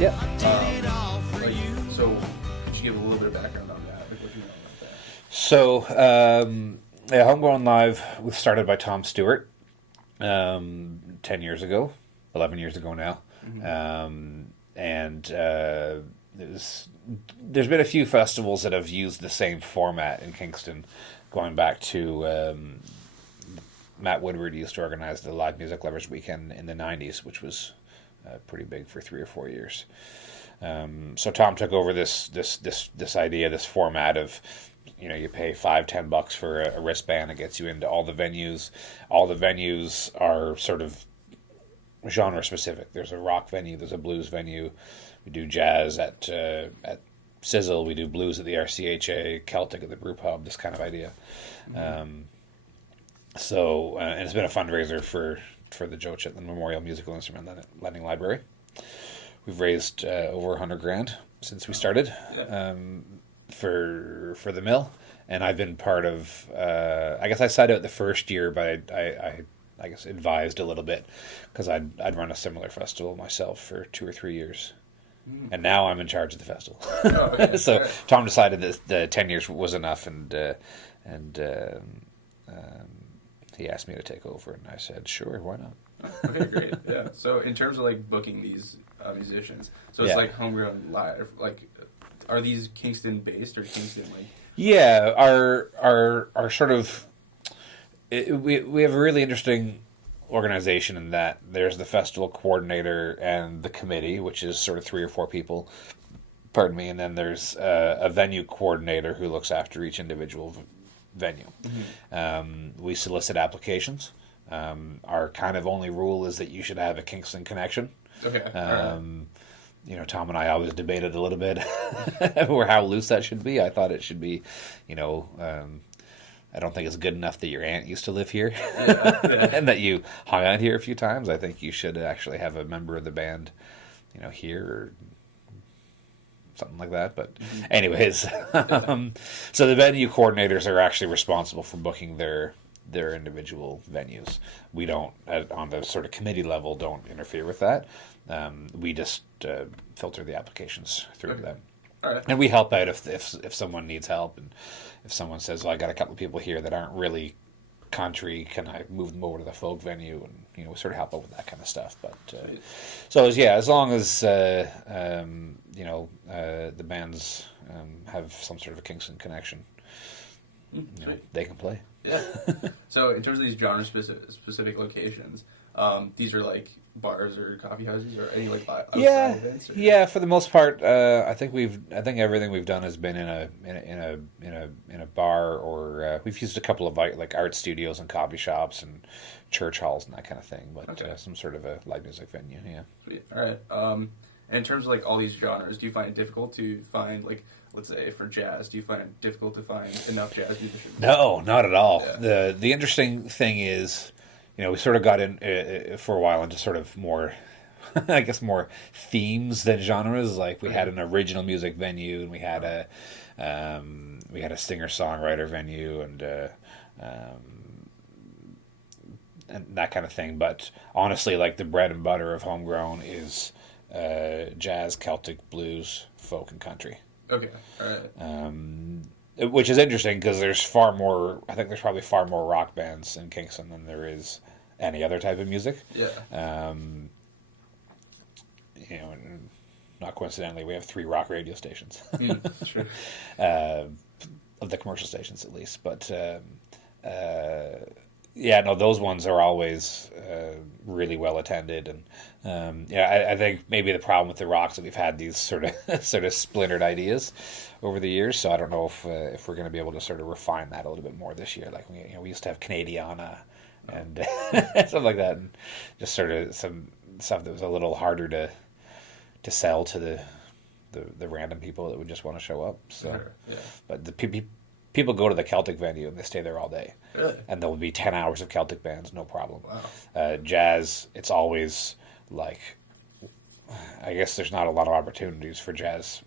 Yeah. So, could you give a little bit of background on that? Like, what do you know about that? So, Homegrown Live was started by Tom Stewart 10 years ago, 11 years ago now. And there's been a few festivals that have used the same format in Kingston, going back to Matt Woodward used to organize the Live Music Lovers Weekend in the 90s, which was pretty big for 3 or 4 years. So Tom took over this idea, this format of, you pay $5-10 for a wristband that gets you into all the venues. All the venues are sort of genre specific. There's a rock venue, there's a blues venue. We do jazz at Sizzle. We do blues at the RCHA, Celtic at the Brew Pub. This kind of idea. And it's been a fundraiser for the Joe Chitlin Memorial Musical Instrument Lending Library. We've raised over $100,000 since we started for the mill, and I've been part of. I guess I sat out the first year, but I guess advised a little bit because I'd run a similar festival myself for 2 or 3 years, and now I'm in charge of the festival. Oh, okay. So Right. Tom decided that the 10 years was enough, and he asked me to take over, and I said, sure, why not? Okay, great. Yeah. So, in terms of like booking these musicians, so it's Yeah. like Homegrown Live. Like, are these Kingston based or Kingston like? Yeah, our sort of we have a really interesting organization in that there's the festival coordinator and the committee, which is sort of 3 or 4 people. Pardon me, and then there's a venue coordinator who looks after each individual venue. We solicit applications. Our kind of only rule is that you should have a Kingston connection. Okay. Tom and I always debated a little bit or how loose that should be. I thought it should be, I don't think it's good enough that your aunt used to live here and that you hung out here a few times. I think you should actually have a member of the band, here or something like that. But anyways, so the venue coordinators are actually responsible for booking their individual venues. We don't, on the sort of committee level, don't interfere with that. We just filter the applications through them. All right. And we help out if someone needs help, and if someone says, "Well, I got a couple of people here that aren't really country, can I move them over to the folk venue?" And we sort of help out with that kind of stuff. But as long as the bands have some sort of a Kingston connection, they can play. Yeah. So in terms of these genre specific locations, these are like bars or coffee houses or any like outside events? Or? Yeah. For the most part, I think everything we've done has been in a bar, or we've used a couple of like art studios and coffee shops and church halls and that kind of thing. But some sort of a live music venue. Yeah. Sweet. All right. And in terms of like all these genres, do you find it difficult to find like, let's say for jazz, do you find it difficult to find enough jazz musicians? No, not at all. Yeah. The interesting thing is, we sort of got in for a while into sort of more, I guess, more themes than genres. Like we had an original music venue, and we had a singer songwriter venue, and that kind of thing. But honestly, like the bread and butter of Homegrown is jazz, Celtic, blues, folk, and country. Okay, all right. Which is interesting because there's far more. I think there's probably far more rock bands in Kingston than there is any other type of music. Yeah. And not coincidentally, we have 3 rock radio stations. Sure. Of the commercial stations, at least. But those ones are always really well attended, and I think maybe the problem with the rocks that we've had these sort of splintered ideas over the years. So I don't know if we're going to be able to sort of refine that a little bit more this year. Like we used to have Canadiana and stuff like that, and just sort of some stuff that was a little harder to sell to the random people that would just want to show up. So, Sure. Yeah. but the people go to the Celtic venue and they stay there all day. Really? And there will be 10 hours of Celtic bands, no problem. Wow. Jazz, it's always like, I guess there's not a lot of opportunities for jazz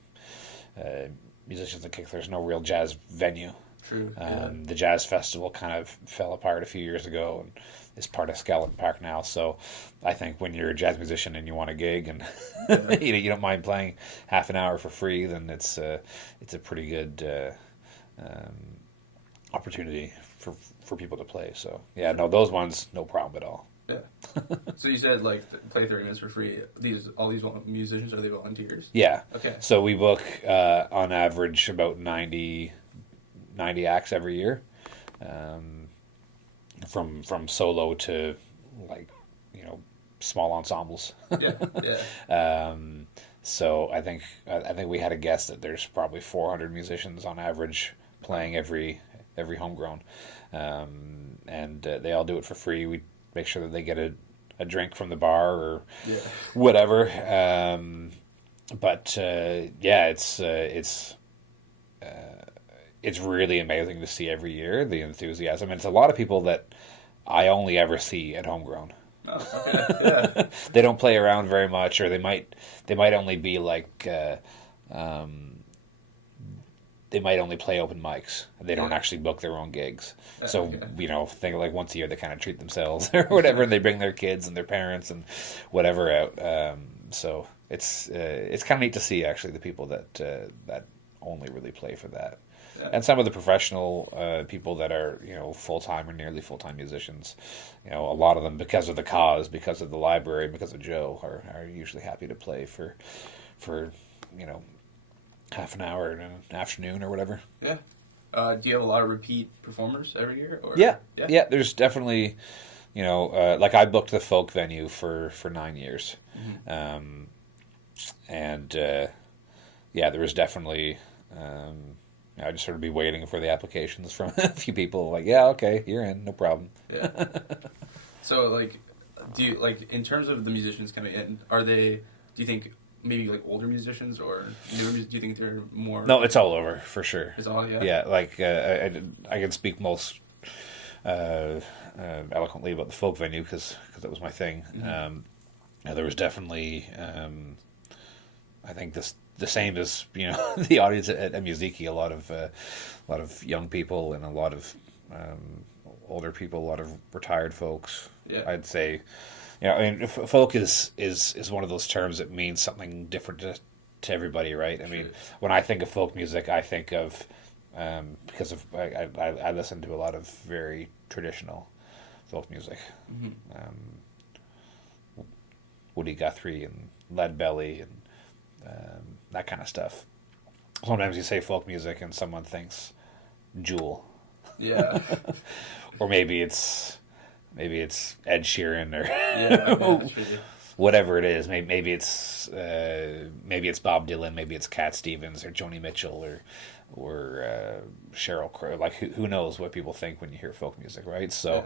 musicians in Kingston. There's no real jazz venue. True. The jazz festival kind of fell apart a few years ago and is part of Skeleton Park now. So I think when you're a jazz musician and you want a gig and you don't mind playing half an hour for free, then it's a pretty good opportunity for people to play. So yeah, no, those ones, no problem at all. Yeah. So you said like play 30 minutes for free. All these musicians, are they volunteers? Yeah. Okay. So we book on average about 90 acts every year, from solo to like small ensembles. Yeah. So I think we had a guess that there's probably 400 musicians on average playing every Homegrown, and they all do it for free. We make sure that they get a drink from the bar or whatever. But it's really amazing to see every year the enthusiasm. And it's a lot of people that I only ever see at Homegrown. Oh, okay. Yeah. They don't play around very much, or they might only be like they might only play open mics. They don't actually book their own gigs. So, think like once a year they kind of treat themselves or whatever, and they bring their kids and their parents and whatever out. So it's kind of neat to see actually the people that only really play for that. Yeah. And some of the professional people that are, full-time or nearly full-time musicians, a lot of them, because of the cause, because of the library, because of Joe, are usually happy to play for half an hour in an afternoon or whatever. Yeah. Do you have a lot of repeat performers every year? Or? Yeah. There's definitely, like I booked the folk venue for 9 years, and there was definitely. I'd just sort of be waiting for the applications from a few people. Like, yeah, okay, you're in, no problem. Yeah. So, like, do you in terms of the musicians coming in? Do you think maybe like older musicians or newer musicians? Do you think they're more? No, it's all over for sure. It's all Yeah, like I can speak most eloquently about the folk venue because that was my thing. There was definitely I think the same as the audience at Musiki, a lot of young people and a lot of older people, a lot of retired folks. Yeah. I'd say, folk is one of those terms that means something different to everybody, right? I mean, when I think of folk music, I think of because of I listen to a lot of very traditional folk music, Woody Guthrie and Leadbelly and that kind of stuff. Sometimes you say folk music and someone thinks Jewel. Yeah. Or maybe it's Ed Sheeran or whatever it is. Maybe it's Bob Dylan. Maybe it's Cat Stevens or Joni Mitchell or Sheryl Crow. Like who knows what people think when you hear folk music, right? So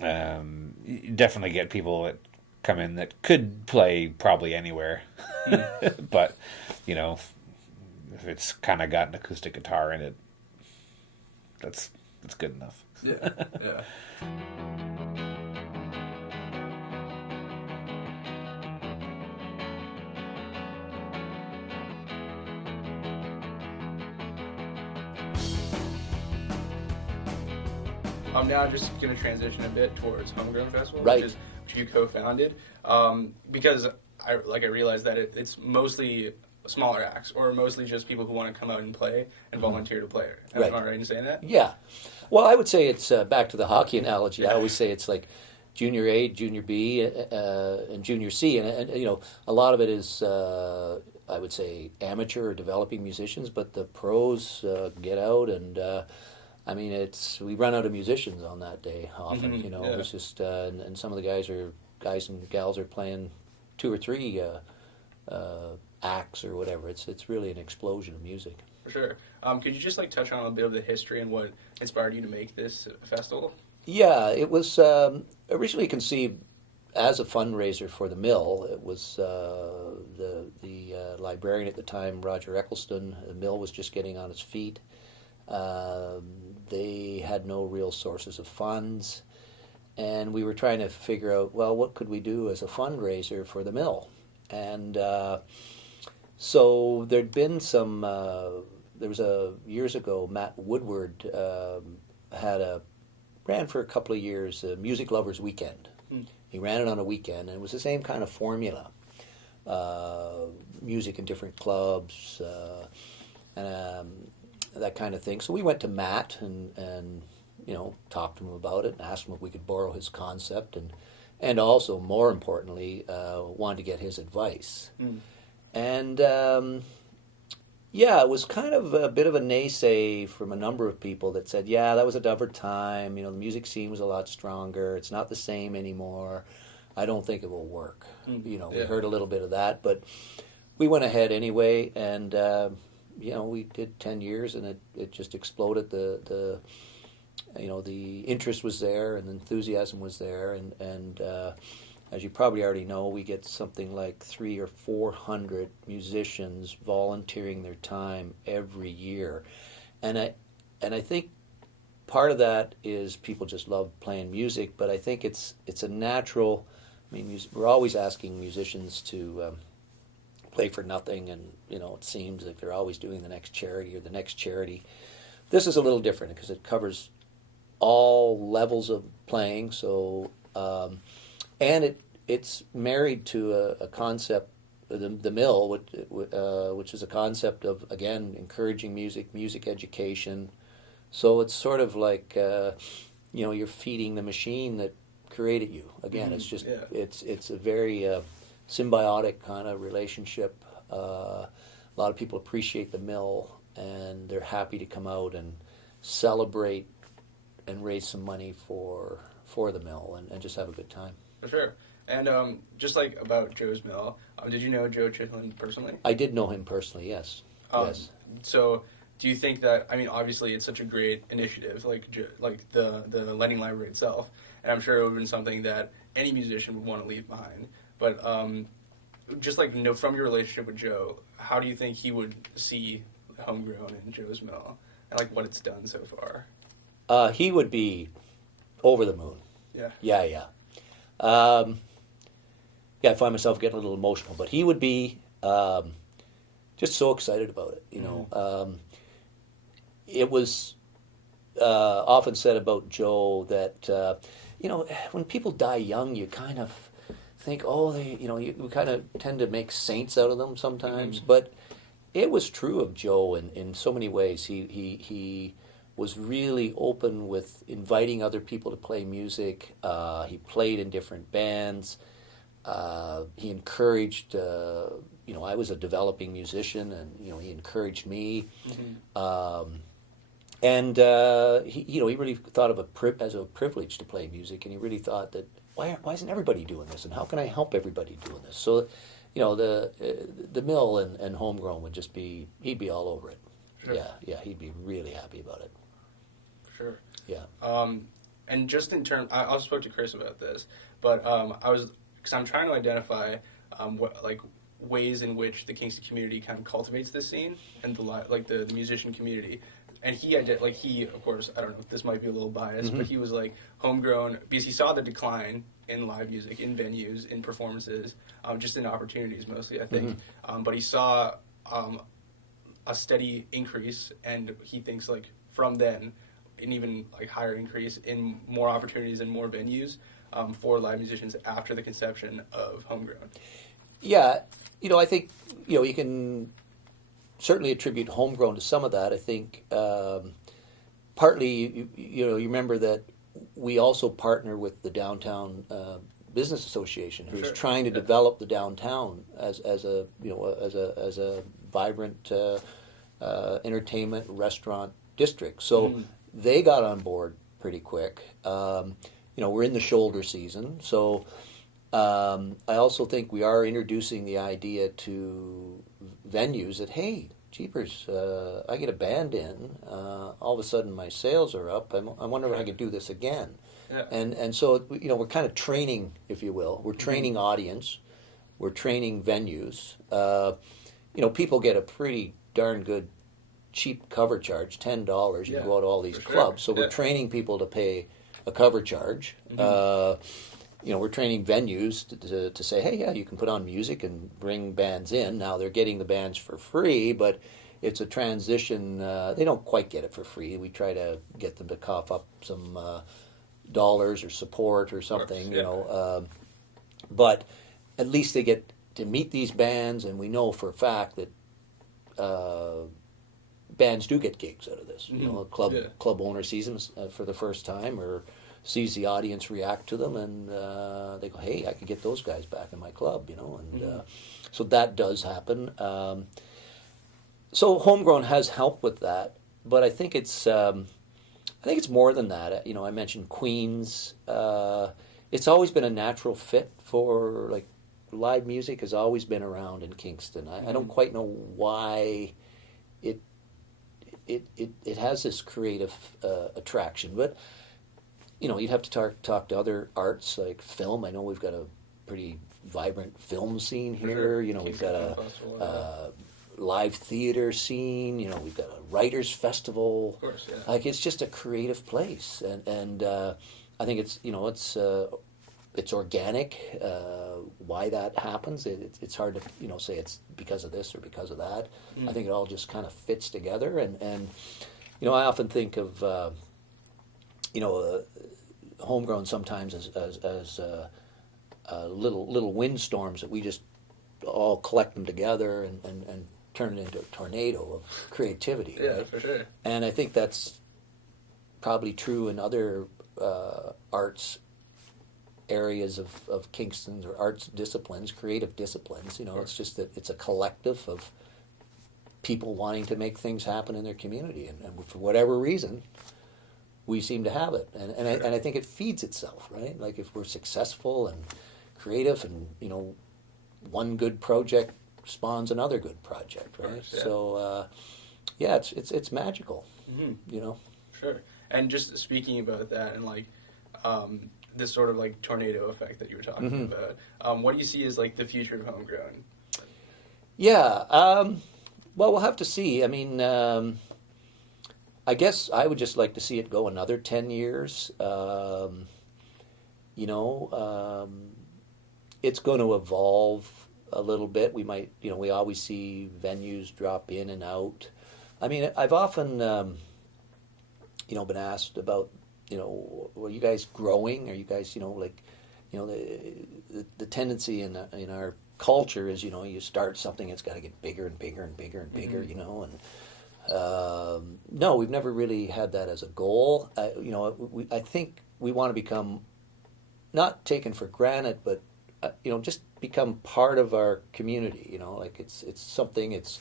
you definitely get people that come in that could play probably anywhere, but if it's kind of got an acoustic guitar in it, that's good enough. Yeah. I'm now just going to transition a bit towards Homegrown Festival, right, which you co-founded, because I realized that it's mostly smaller acts, or mostly just people who want to come out and play and volunteer to play. Am I right in saying that? Yeah. Well, I would say it's back to the hockey analogy. I always say it's like junior A, junior B, and junior C, and a lot of it is I would say amateur or developing musicians, but the pros get out and. We run out of musicians on that day often. It's just and some of the guys and gals are playing 2 or 3 acts or whatever. It's really an explosion of music. For sure. Could you just touch on a bit of the history and what inspired you to make this festival? Yeah, it was originally conceived as a fundraiser for the mill. It was the librarian at the time, Roger Eccleston. The mill was just getting on its feet. They had no real sources of funds, and we were trying to figure out, well, what could we do as a fundraiser for the mill? And so there'd been some there was years ago, Matt Woodward ran for a couple of years, Music Lovers Weekend. He ran it on a weekend, and it was the same kind of formula. Music in different clubs, and that kind of thing. So we went to Matt and talked to him about it and asked him if we could borrow his concept, and also, more importantly, wanted to get his advice. And it was kind of a bit of a naysay from a number of people that said, yeah, that was a different time. The music scene was a lot stronger. It's not the same anymore. I don't think it will work. We heard a little bit of that, but we went ahead anyway, and we did 10 years, and it just exploded. The interest was there, and the enthusiasm was there, and as you probably already know, we get something like 300 or 400 musicians volunteering their time every year, and I think part of that is people just love playing music, but I think it's a natural. I mean, we're always asking musicians to play for nothing, and it seems like they're always doing the next charity or the next charity. This is a little different because it covers all levels of playing. So, and it's married to a concept, the mill, which is a concept of, again, encouraging music education. So it's sort of like you're feeding the machine that created you. Again, it's just it's a very symbiotic kind of relationship. A lot of people appreciate the mill, and they're happy to come out and celebrate and raise some money for the mill and just have a good time. For sure. And just like about Joe's Mill, did you know Joe Chitlin personally? I did know him personally, yes. Yes. So do you think that, I mean, obviously it's such a great initiative, like the lending library itself, and I'm sure it would have been something that any musician would want to leave behind. But just like from your relationship with Joe, how do you think he would see Homegrown and Joe's Mill and like what it's done so far? He would be over the moon. Yeah. Yeah. I find myself getting a little emotional, but he would be just so excited about it. It was often said about Joe that when people die young, you kind of think, we kind of tend to make saints out of them sometimes. But it was true of Joe in so many ways. He was really open with inviting other people to play music. He played in different bands. He encouraged, I was a developing musician, and, he encouraged me. And he really thought of as a privilege to play music, and he really thought that, why isn't everybody doing this, and how can I help everybody doing this? So, the mill and Homegrown would just be, he'd be all over it. Sure. Yeah, he'd be really happy about it. Sure. Yeah. And just in terms, I also spoke to Chris about this, but because I'm trying to identify ways in which the Kingston community kind of cultivates this scene and the musician community. And he of course, I don't know, this might be a little biased, but he was like Homegrown because he saw the decline in live music, in venues, in performances, just in opportunities mostly, I think. But he saw a steady increase, and he thinks like from then, an even like higher increase in more opportunities and more venues for live musicians after the conception of Homegrown. Yeah, I think you can certainly attribute Homegrown to some of that. I think partly you remember that we also partner with the Downtown Business Association, who's trying to develop the downtown as a vibrant entertainment restaurant district. So they got on board pretty quick. We're in the shoulder season, so I also think we are introducing the idea to venues that, hey, jeepers, I get a band in, all of a sudden my sales are up. I wonder if I could do this again. Yeah. And so we're kind of training, if you will. We're training audience. We're training venues. People get a pretty darn good cheap cover charge, $10. You can go out to all these clubs. So we're training people to pay a cover charge. We're training venues to say, hey, yeah, you can put on music and bring bands in. Now they're getting the bands for free, but it's a transition. They don't quite get it for free. We try to get them to cough up some dollars or support or something, yeah. you know. But at least they get to meet these bands, and we know for a fact that bands do get gigs out of this. You know, a club owner sees them for the first time, or sees the audience react to them, and they go, "Hey, I could get those guys back in my club," you know, and so that does happen. So Homegrown has helped with that, but I think it's more than that. You know, I mentioned Queens. It's always been a natural fit for, like, live music has always been around in Kingston. I don't quite know why it has this creative attraction, but you know, you'd have to talk to other arts like film. I know we've got a pretty vibrant film scene here. Sure. You know, we've got a live theater scene. You know, we've got a writers' festival. Of course, yeah. Like, it's just a creative place, and I think it's, you know, it's organic. Why that happens, it's hard to, you know, say it's because of this or because of that. I think it all just kind of fits together, and you know, I often think of you know, Homegrown sometimes as little windstorms that we just all collect them together and turn it into a tornado of creativity. Yeah, right? for sure. And I think that's probably true in other arts areas of Kingston, or arts disciplines, creative disciplines. You know, it's just that it's a collective of people wanting to make things happen in their community, and for whatever reason, we seem to have it, and I think it feeds itself, right? Like, if we're successful and creative, and you know, one good project spawns another good project, right? Course, yeah. So yeah, it's magical, you know. Sure. And just speaking about that, and like this sort of like tornado effect that you were talking about, what do you see as like the future of Homegrown? Yeah, well, we'll have to see. I mean, I guess I would just like to see it go another 10 years. You know, it's going to evolve a little bit. We might, you know, we always see venues drop in and out. I mean, I've often, you know, been asked about, you know, are you guys growing? Are you guys, you know, like, you know, the tendency in our culture is, you know, you start something, it's got to get bigger and bigger and bigger and bigger, you know, and no, we've never really had that as a goal. You know, I think we want to become not taken for granted, but you know, just become part of our community. You know, like it's something. It's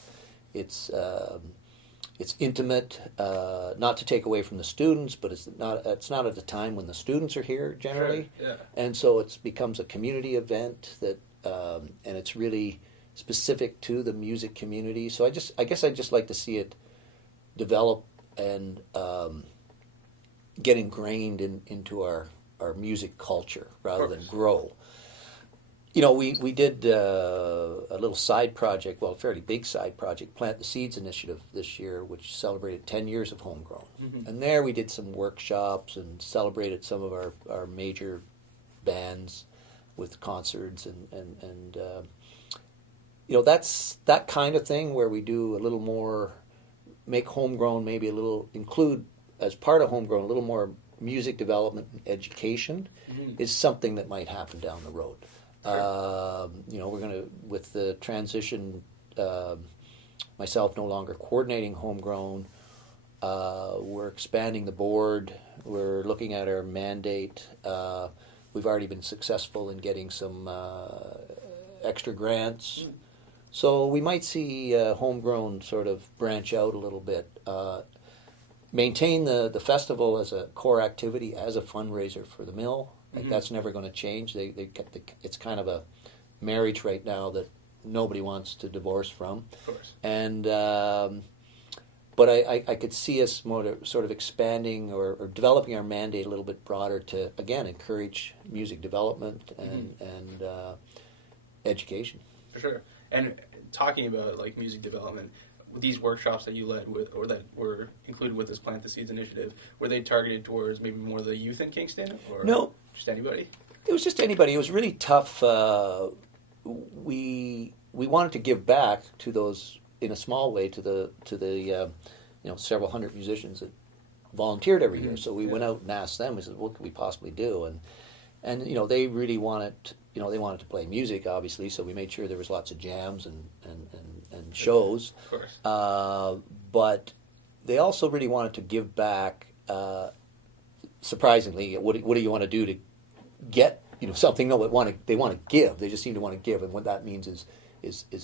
intimate. Not to take away from the students, but it's not at the time when the students are here generally. Sure, yeah. And so it becomes a community event that, and it's really specific to the music community. So I guess I'd just like to see it develop and get ingrained into our music culture rather than grow. You know, we did a little side project, well, a fairly big side project, Plant the Seeds initiative this year, which celebrated 10 years of Homegrown. And there we did some workshops and celebrated some of our major bands with concerts and you know, that's that kind of thing where we do a little more, make Homegrown maybe a little, include as part of Homegrown a little more music development and education is something that might happen down the road. You know, we're going to, with the transition, myself no longer coordinating Homegrown, we're expanding the board, we're looking at our mandate. We've already been successful in getting some extra grants. So we might see Homegrown sort of branch out a little bit. Maintain the festival as a core activity, as a fundraiser for the mill. Like, that's never going to change. It's kind of a marriage right now that nobody wants to divorce from. Of course. And but I could see us more sort of expanding or developing our mandate a little bit broader to, again, encourage music development and education. For sure. And talking about like music development, these workshops that you led with, or that were included with this Plant the Seeds initiative, were they targeted towards maybe more the youth in Kingston, or no, just anybody? It was just anybody. It was really tough. We wanted to give back to those in a small way to the several hundred musicians that volunteered every year. So we went out and asked them. We said, what could we possibly do? And they really wanted they wanted to play music, obviously. So we made sure there was lots of jams and shows. Of course. But they also really wanted to give back. Surprisingly, what do you want to do to get something? No, they want to give. They just seem to want to give, and what that means is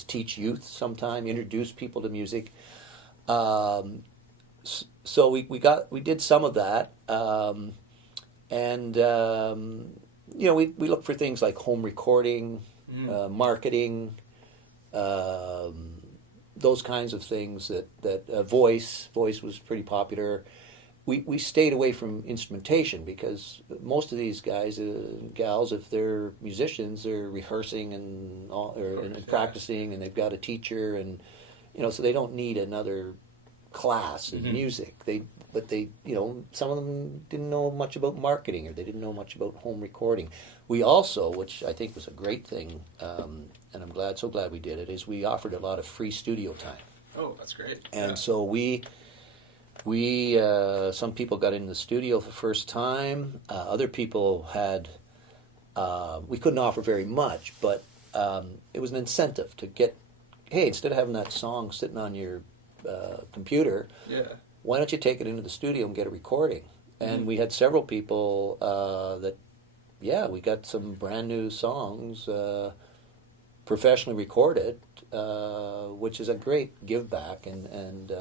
teach youth sometime, introduce people to music. So we did some of that, and we look for things like home recording, marketing, those kinds of things. That voice was pretty popular. We stayed away from instrumentation because most of these guys and gals, if they're musicians, they're rehearsing and practicing, and they've got a teacher, and so they don't need another class in music. But some of them didn't know much about marketing, or they didn't know much about home recording. We also, which I think was a great thing, and I'm so glad we did it, is we offered a lot of free studio time. Oh, that's great. And so we some people got into the studio for the first time. Other people had we couldn't offer very much, but it was an incentive to get, hey, instead of having that song sitting on your computer, why don't you take it into the studio and get a recording? And we had several people we got some brand new songs professionally recorded, which is a great give back. And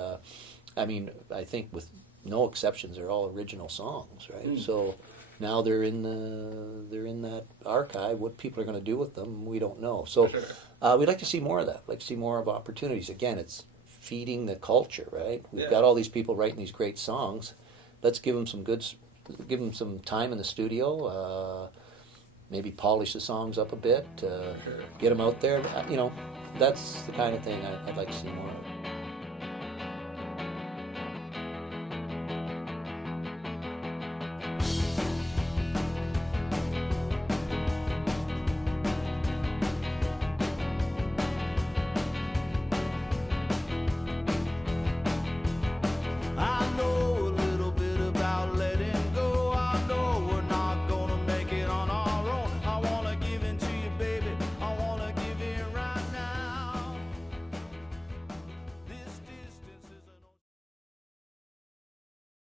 I mean, I think with no exceptions, they're all original songs, right? So now they're in that archive. What people are going to do with them, we don't know. So we'd like to see more of that. Like to see more of opportunities. Again, it's feeding the culture, right? We've got all these people writing these great songs. Let's give them some time in the studio. Maybe polish the songs up a bit. Get them out there. That's the kind of thing I'd like to see more of.